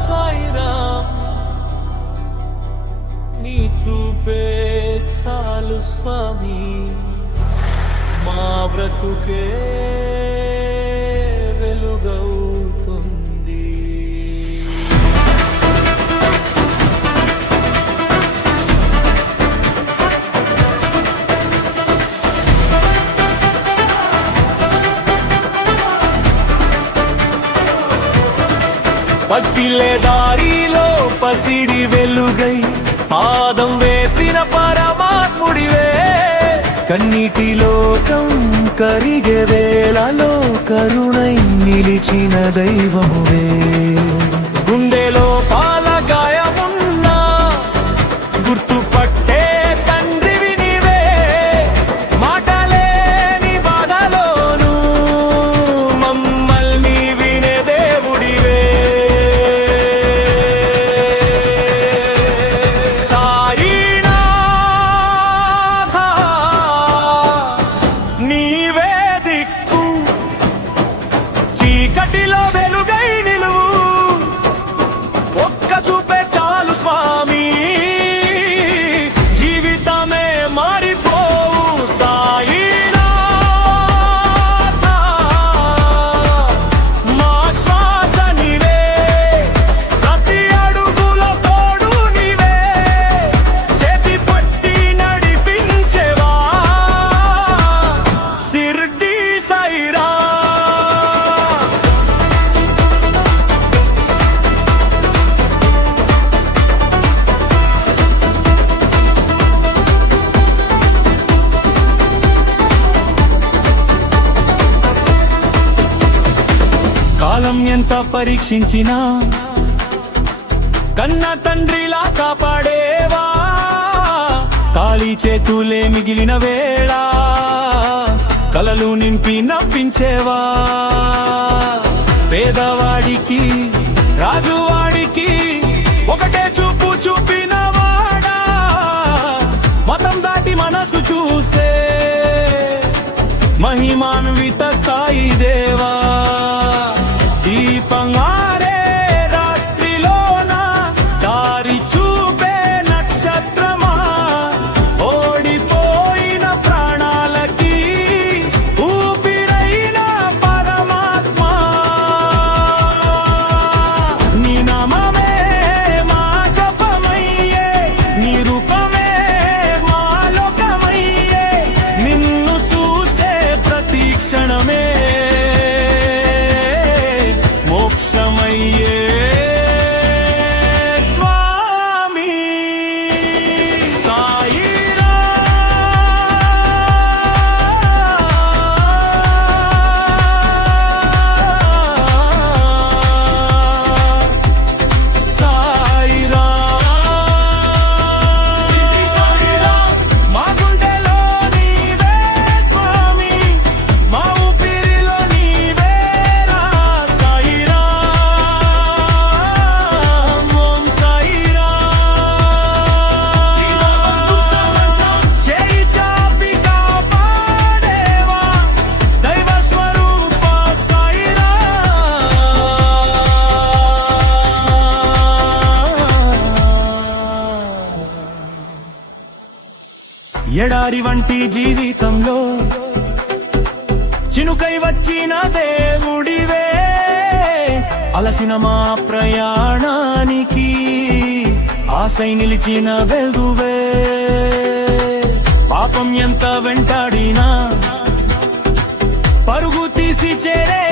సాయిరామ్ నీ చూపే చాలు స్వామి మా బ్రతుకే వెలుగవుతుంది. పట్టిలే దారిలో పసిడి వెలుగై పాదం వేసిన పరమాత్ముడివే, కన్నీటి లోకం కరిగే వేళలో కరుణై నిలిచిన దైవమువే. గుండెలో పాల గాయమున్నా గుర్తుపట్టే తండ్రివి నీవే, మాటలేని బాధలోను మమ్మల్ని వినే దేవుడివే. నీవే దిక్కు చీకటిలో వెలుగై నిలువు, ఒక్క చూపే చాలు స్వామి జీవితమే మారిపోవు. సాయినాథ మా శ్వాస నీవే, ప్రతి అడుగులో తోడు నీవే, చేతి పట్టి నడిపించేవా సిర్డి సాయిరా. కాలం ఎంత పరీక్షించినా కన్న తండ్రిలా కాపాడేవా, ఖాళీ చేతులే మిగిలిన వేళ కలలు నింపి నవ్వించేవా. పేదవాడికి రాజువాడికి ఒకటే చూపు చూపినవాడా, మతం దాటి మనసు చూసే మహిమాన్విత సాయి దేవా. దీపంగారే రాత్రిలోన దారి చూపే నక్షత్రమా, ఓడిపోయిన ప్రాణాలకి ఊపిరైన పరమాత్మ. నీ నామమే మా జపమయ్యే, నీ రూపమే మా లోకమయ్యే, నిన్ను చూసే ప్రతి క్షణమే మోక్షమయ్యే స్వామి సాయిరా. సాయిరా మా గుండెలో నీవే స్వామి, మా ఊపిరిలో నీవే రా. సాయిరా ఓం సాయిరా. చేయి చాపి కాపాడేవా దైవ స్వరూప సాయిరా. ఎడారి వంటి జీవితంలో చినుకై వచ్చిన దేవుడివే, అలసిన మా ప్రయాణానికి ఆశై నిలిచిన వెలుగువే. పాపం ఎంత వెంటాడినా పరుగు తీసి చేరే